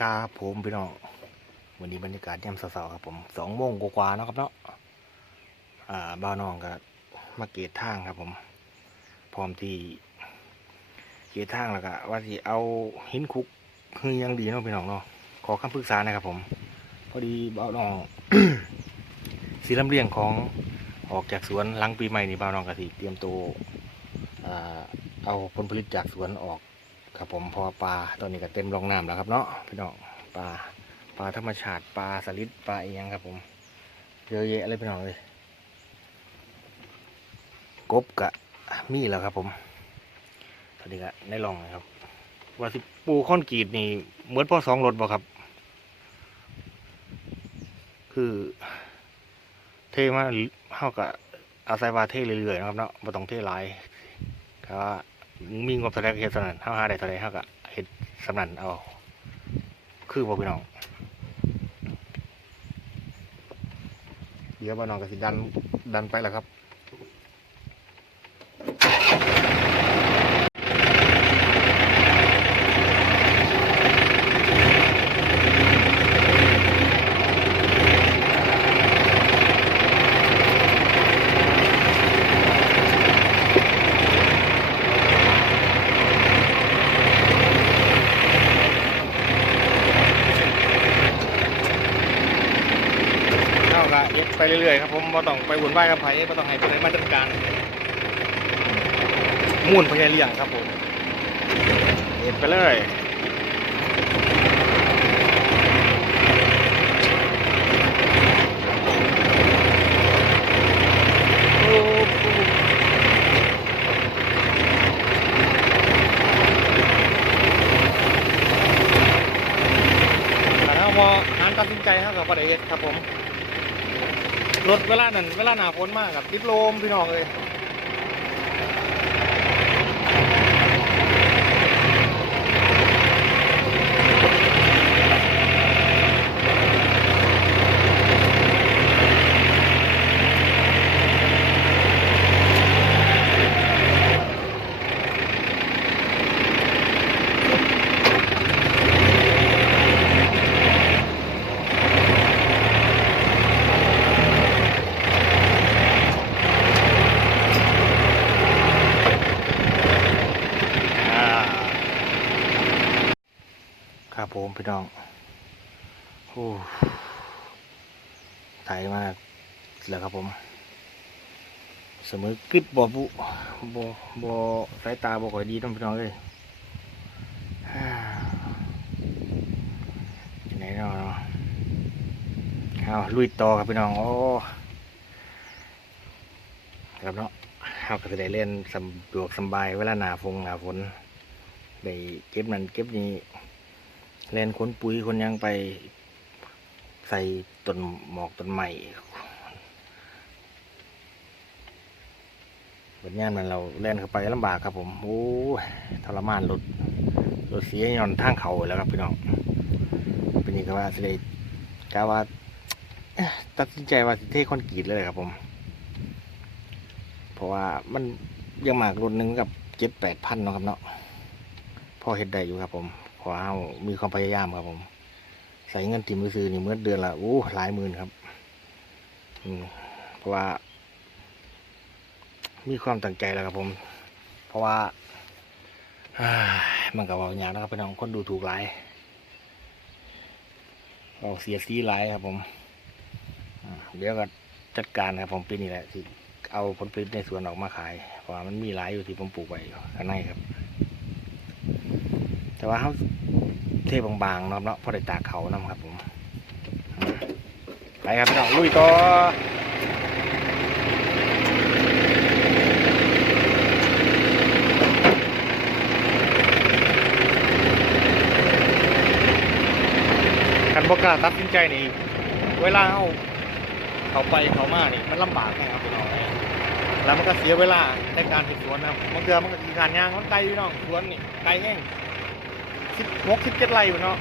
กาผมพี่น้องวันนี้บรรยากาศยามเสาร์ๆครับผมสองโมงกว่าๆนะครับเนาะอ่าบ้าวน้องก็มาเกตทางครับผม พร้อมที่เกตทางแล้วก็ว่าที่เอาหินคุกคือยังดีเนาะพี่น้องเนาะขอคำปรึกษานะครับผม พอดีบ้าวน้องสีลำเลียงของออกจากสวนหลังปีใหม่นี่บ้าวน้องกะทิเตรียมตัวอ่าเอาผลผลิตจากสวนออก ครับผมพอปลาตอนนี้ก็เต็มรองน้ำแล้วครับเนาะพี่น้องปลาปลาธรรมชาติปลาสลิดปลาเอียงครับผมเยอะแยะเลยพี่น้องเลยกบกะมีแล้วครับผมตอนนี้ก็ในรองนะครับ ว่าสิปูข้อนกีดนี่เหมือนพ่อสองรถบ่ครับ คือ เทมาเท่ากับอาศัยว่าเทเรื่อยๆนะครับเนาะบ่ต้องเทหลายก็ว่า มีงบเท่าไรก็เฮ็ดเท่านั้นเฮาหาได้เท่าไรเฮาก็เฮ็ดสำนันเอา คือบ่พี่น้อง เดี๋ยวบ่น้องก็สิดันดันไปแล้วครับ เฮาก็เฮ็ดไปเรื่อยๆครับผมบ่ต้องไปวนวายกับไผบ่ต้องให้ผู้ใดมาจัดการมุ่นพยาเลี้ยงครับผมเฮ็ดไปเลยโอ้โหแต่ถ้าว่าหารตัดสินใจเฮาก็บ่ได้เฮ็ดครับผม รถเวลานั้นเวลาหนาฝนมากครับติดลมพี่น้องเลย พี่น้องโอ้ไถมากแล้วครับผม เสมอกริบบ่บุบ่บ่สายตาบ่ค่อยดีต้องพี่น้องเลยไหนเนาะเนาะเอาลุยต่อครับพี่น้อง โอ้ครับเนาะเราก็จะได้เล่นสะดวกสบายเวลาหนาฟงหนาฝนได้เก็บนั่นเก็บนี้ เล่นขนปุ๋ยคนยังไปใส่ต้นหมอกต้นใหม่บนย่านมันเราเล่นเข้าไปลำบากครับผมโอ้ทรมานรถรถเสียย้อนทางเขาแล้วครับพี่น้องเป็นนี่ก็ว่าสิได้กาว่าตัดสินใจว่าสิเทคอนกรีตเลยครับผม เพราะว่ามันยังหมากรุ่นหนึ่งกับเจ็ดแปดพันเนาะครับเนาะพอเห็ดได้อยู่ครับผม เพอเอามีความพยายามครับผม ใส่เงินติมมือซื้อนี่เมื่อเดือนละโอ้หลายหมื่นครับ อืมเพราะว่า มีความตั้งใจแล้วครับผม เพราะว่าอมันกับว่าอย่างนะครับพี่น้องคนดูถูกหลายเราเสียซีหลายครับ ผมเดี๋ยวก็จัดการครับ ผมปีนี้แหละที่เอาผลผลิตในสวนออกมาขายเพราะมันมีหลายอยู่ที่ผมปลูกไว้ข้างในครับ แต่ว่าเขาเทบางๆเนาะเนาะพอได้ตากเขานำครับผม ไปครับพี่น้องลุยต่อกันบอกกล้าตัดสินใจนี่เวลาเขาเขาไปเขามานี่มันลำบากนะครับพี่น้องแล้วมันก็เสียเวลาในการติดสวนนะครับบางเทือมันก็มีการย่างมันไกลพี่น้องสวนนี่ไกลแห้ง สิบหกสิบเจ็ดไร่อยู่เนาะ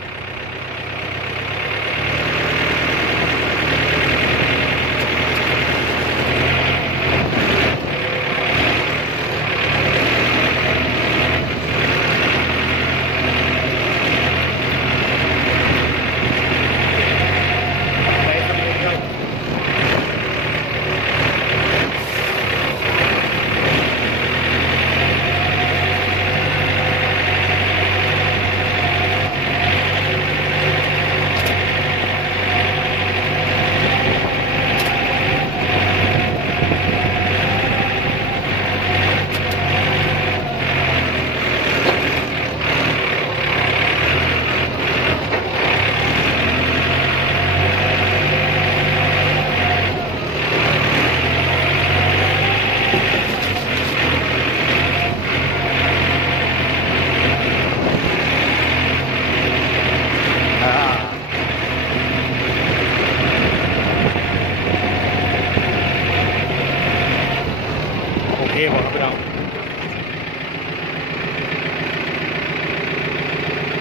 เทพครับพี่น้อง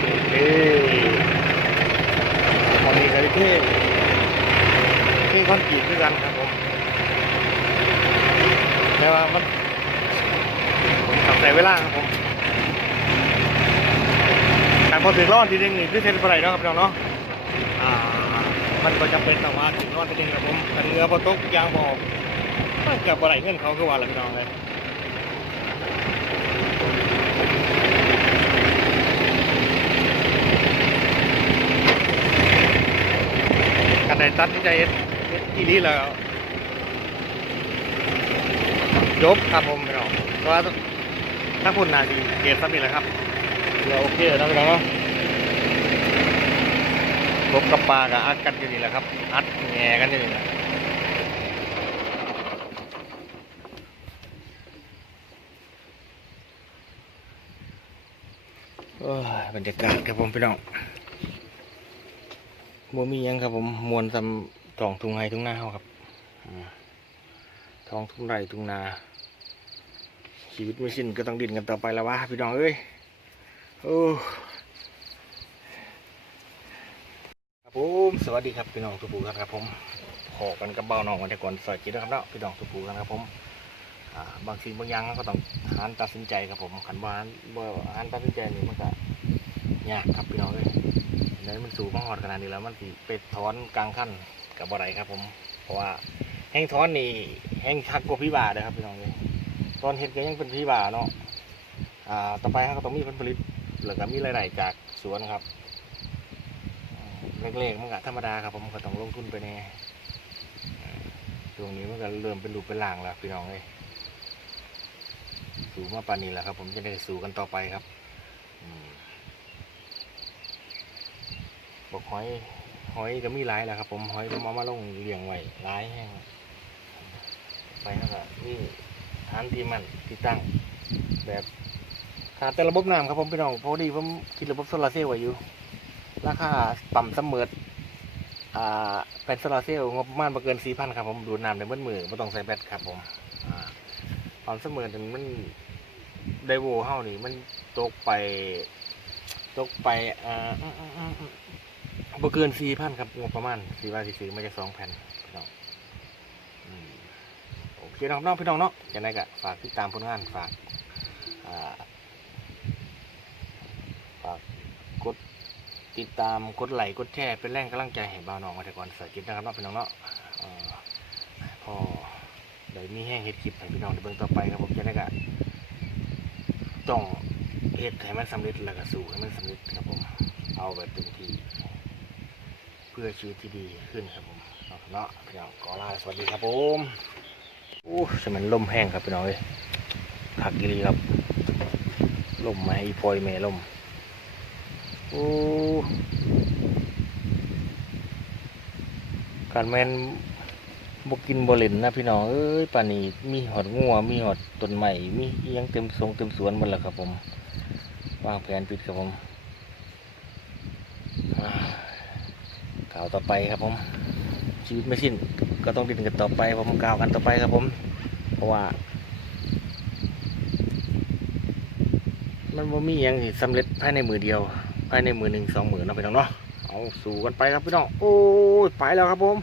โอเคตอนนี้คาเทพนี่คอนกรีตด้วยกันครับผมแต่ว่ามันตัดแต่เวลาครับผมแต่พอถึงร่อนทีนึงนี่คือเทนไปไหนนะครับพี่น้องเนาะมันก็จะเป็นต้องมาถึงร่อนทีนึงครับผมกันเรือพอตกยางบอก มันกับอะไรเงื่อนเขาคือว่าอะไรพี่น้องเลยกันได้ตัดสินใจเฮ็ดเฮ็ดอีนี้แล้วจบครับผมพี่น้องเพราะว่าถ้าพูดนาดีเกตซ้ำนี่แหละครับเดี๋ยวโอเคแล้วพี่น้องเนาะกบกับปลากับอัดกันอยู่นี่แหละครับ อัดแง่กันอยู่นี่แหละโอ้ย บรรยากาศครับผมพี่น้องบ่มียังครับผมมวนซำทองทุ่งไห้ทุ่งนาเฮาครับท้องทุ่งไร่ทุ่งนา ชีวิตไม่สิ้นก็ต้องดิ้นกันต่อไปแล้ววะพี่น้องเอ้ยโอ้ครับผมสวัสดีครับพี่น้องทุกผู้ครับผมขอกันกับเบ้าน้องกันแต่ก่อนสวัสดีนะครับเนาะพี่น้องทุกผู้ครับผม บางสิ่งบางอย่างก็ต้องหานตัดสินใจครับผมขันว่าหารบ่หานตัดสินใจนี่มันก็ยากครับพี่น้องเอ้ยไหนมันสูงมาหอดขนาดนี้แล้วมันสิไปถอนกลางขั้นกับบ่ไรครับผม เพราะว่าแห้งถอนนี่แห้งคักกว่าพี่บ่าเลยครับพี่น้องเลยตอนเห็ดก็ยังเป็นพี่บ่าเนาะอ่าต่อไปเราก็ต้องมีผลผลิตแล้วก็มีรายได้จากสวนครับเล็กๆมันก็ธรรมดาครับผมก็ต้องลงทุนไปแน่อ่าช่วงนี้มันก็เริ่มเป็นรูปเป็นร่างแล้วพี่น้องเลย สูงมาปานนี้แหละครับ ผมจะได้สู่กันต่อไปครับบอกหอยหอยก็มีหลายแหละครับ ผมหอยผมเอามาลงเลี้ยงไว้หลายแห้งไปแล้วก็นี่ฐานที่มันที่ตั้ง แบบขาดแต่ระบบน้ำครับผมพี่น้องพอดีผมคิดระบบโซลาร์เซลล์ไว้อยู่ ราคาต่ำเสมออ่าแบตโซลาร์เซลล์งบประมาณประเกินสี่พันครับผมดูดน้ำในเบิ้มือไม่ต้องใส่แบตครับผม อ่าความเสมอถึงมันไดโวเฮานี่ มันตกไป ตกไปอ่าอืมอืมอืมอืมบ่เกินสี่พันครับงบประมาณสี่บาทสี่ซื้อมาจะสองแผ่นพี่น้องโอเคน้องน้องพี่น้องเนาะยังไงก็ฝากติดตามผลงานฝากอ่าฝากกดติดตามกดไลค์กดแชร์เป็นแรงกำลังใจให้บ่าวน้องมาแต่ก่อนเสิร์ฟจิตนะครับเนาะพี่น้องเนาะอ่าพอ เดี๋ยวมีแห้งเฮ็ดคลิปให้พี่น้องในเบื้องต่อไปครับผมจะได้ก็ต้องเฮ็ดให้มันสำเร็จแล้วก็สู้ให้มันสำเร็จครับผมเอาแบบเต็มที่เพื่อชีวิตที่ดีขึ้นครับผมเนาะพี่น้องขอลาสวัสดีครับผมโอ้สมันลมแห้งครับพี่น้องเอ้ยผักกิรีครับลมมาให้อีพลอยเมลมโอ้การแมน บกินบเล่นนะพี่น้องเอ้ยป่านนี้มีหอดงัวมีหอดต้นใหม่มีอิหยังเต็มทรงเต็มสวนหมดแล้วครับผมวางแผนปิดครับผมอ่าวต่อไปครับผม ชีวิตไม่สิ้นก็ต้องดิ้นกันต่อไปผมกล่าวกันต่อไปครับผม เพราะว่า มันบ่มีอย่างที่สำเร็จภายในมือเดียว ภายในมือหนึ่งสองมือเนาะพี่น้องเนาะเอาสู่กันไปครับพี่น้องโอ้ยไปแล้วครับผม